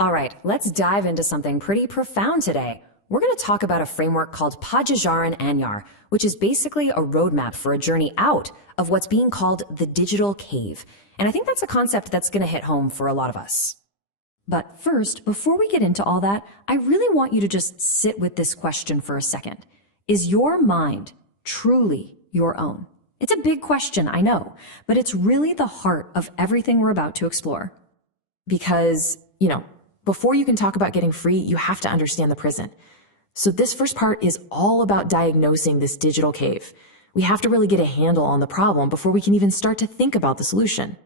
All right, let's dive into something pretty profound today. We're going to talk about a framework called Pajajaran Anyar, which is basically a roadmap for a journey out of what's being called the digital cave. And I think that's a concept that's going to hit home for a lot of us. But first, before we get into all that, I really want you to just sit with this question for a second. Is your mind truly your own? It's a big question, I know, but it's really the heart of everything we're about to explore. Because, before you can talk about getting free, you have to understand the prison. So this first part is all about diagnosing this digital cave. We have to really get a handle on the problem before we can even start to think about the solution.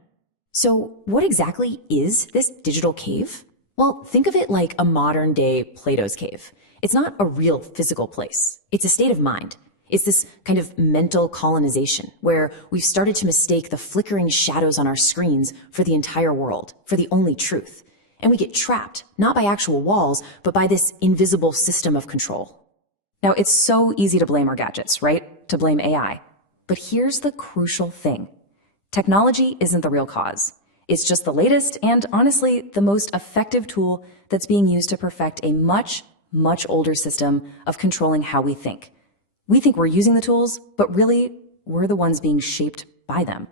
So what exactly is this digital cave? Well, think of it like a modern day Plato's cave. It's not a real physical place. It's a state of mind. It's this kind of mental colonization where we've started to mistake the flickering shadows on our screens for the entire world, for the only truth. And we get trapped, not by actual walls, but by this invisible system of control. Now, it's so easy to blame our gadgets, right? To blame AI. But here's the crucial thing. Technology isn't the real cause. It's just the latest and, honestly, the most effective tool that's being used to perfect a much, much older system of controlling how we think. We think we're using the tools, but really, we're the ones being shaped by them.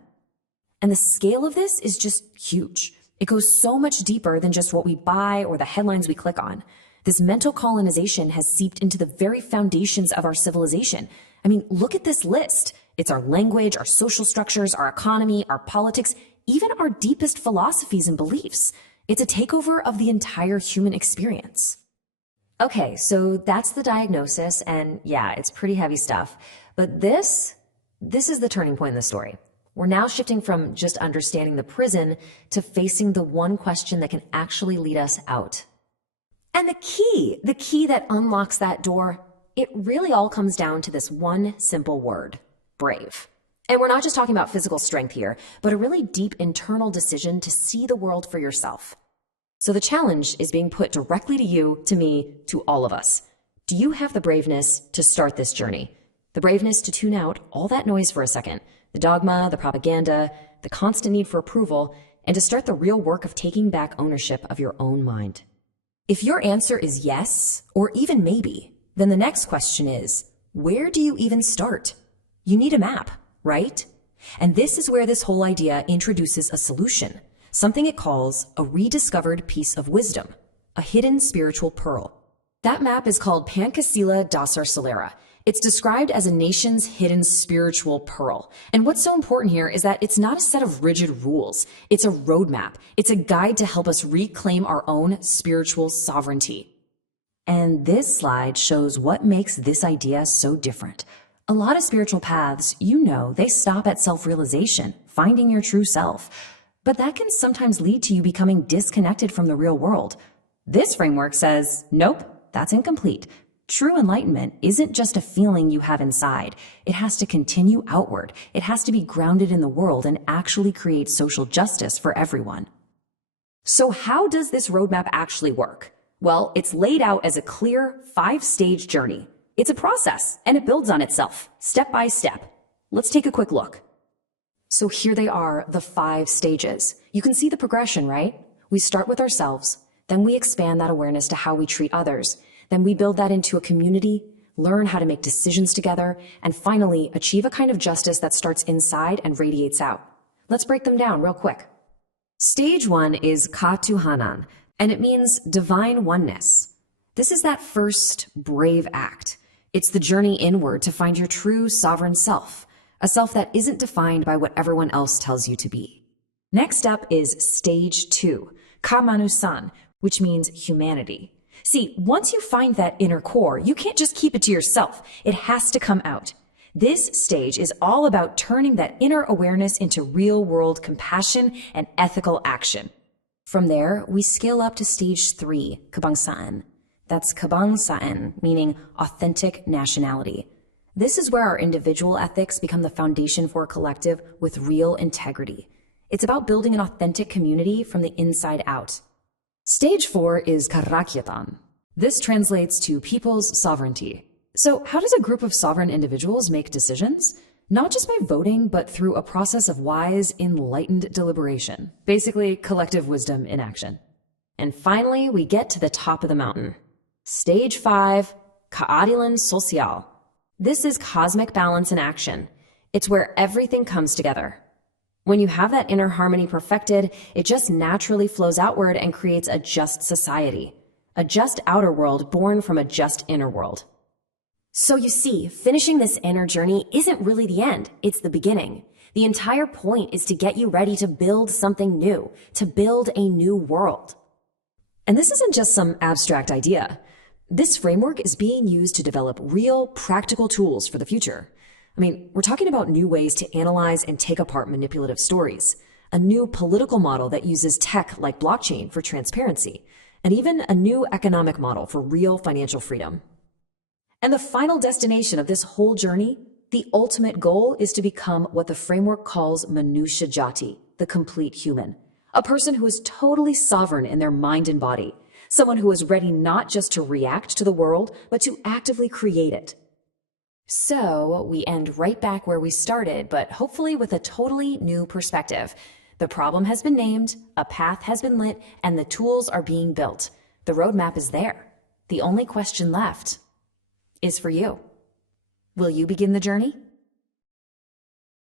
And the scale of this is just huge. It goes so much deeper than just what we buy or the headlines we click on. This mental colonization has seeped into the very foundations of our civilization. I mean, look at this list. It's our language, our social structures, our economy, our politics, even our deepest philosophies and beliefs. It's a takeover of the entire human experience. Okay, so that's the diagnosis, and yeah, it's pretty heavy stuff. But this is the turning point in the story. We're now shifting from just understanding the prison to facing the one question that can actually lead us out. And the key that unlocks that door, it really all comes down to this one simple word, brave. And we're not just talking about physical strength here, but a really deep internal decision to see the world for yourself. So the challenge is being put directly to you, to me, to all of us. Do you have the braveness to start this journey? The braveness to tune out all that noise for a second, the dogma, the propaganda, the constant need for approval, and to start the real work of taking back ownership of your own mind. If your answer is yes, or even maybe, then the next question is, where do you even start? You need a map, right? And this is where this whole idea introduces a solution, something it calls a rediscovered piece of wisdom, a hidden spiritual pearl. That map is called Pancasila Dasar Salira. It's described as a nation's hidden spiritual pearl. And what's so important here is that it's not a set of rigid rules. It's a roadmap. It's a guide to help us reclaim our own spiritual sovereignty. And this slide shows what makes this idea so different. A lot of spiritual paths, they stop at self-realization, finding your true self. But that can sometimes lead to you becoming disconnected from the real world. This framework says, nope, that's incomplete. True enlightenment isn't just a feeling you have inside. It has to continue outward. It has to be grounded in the world and actually create social justice for everyone. So how does this roadmap actually work? Well, it's laid out as a clear 5-stage journey. It's a process, and it builds on itself, step by step. Let's take a quick look. So here they are, the 5 stages. You can see the progression, right? We start with ourselves, then we expand that awareness to how we treat others. Then we build that into a community, learn how to make decisions together, and finally achieve a kind of justice that starts inside and radiates out. Let's break them down real quick. Stage 1 is Ka-Tuhanan, and it means divine oneness. This is that first brave act. It's the journey inward to find your true sovereign self, a self that isn't defined by what everyone else tells you to be. Next up is Stage 2, Ka-Manusan, which means humanity. See, once you find that inner core, you can't just keep it to yourself. It has to come out. This stage is all about turning that inner awareness into real-world compassion and ethical action. From there, we scale up to Stage 3, Kebangsaan. That's Kebangsaan, meaning authentic nationality. This is where our individual ethics become the foundation for a collective with real integrity. It's about building an authentic community from the inside out. Stage 4 is Karakyatan. This translates to people's sovereignty. So how does a group of sovereign individuals make decisions? Not just by voting, but through a process of wise, enlightened deliberation. Basically, collective wisdom in action. And finally, we get to the top of the mountain. Stage 5, Ka-Adilan Social. This is cosmic balance in action. It's where everything comes together. When you have that inner harmony perfected, it just naturally flows outward and creates a just society, a just outer world born from a just inner world. So you see, finishing this inner journey isn't really the end, it's the beginning. The entire point is to get you ready to build something new, to build a new world. And this isn't just some abstract idea. This framework is being used to develop real, practical tools for the future. I mean, we're talking about new ways to analyze and take apart manipulative stories, a new political model that uses tech like blockchain for transparency, and even a new economic model for real financial freedom. And the final destination of this whole journey, the ultimate goal, is to become what the framework calls Manusha Jati, the complete human, a person who is totally sovereign in their mind and body, someone who is ready not just to react to the world, but to actively create it. So we end right back where we started, but hopefully with a totally new perspective. The problem has been named, a path has been lit, and the tools are being built. The roadmap is there. The only question left is for you. Will you begin the journey?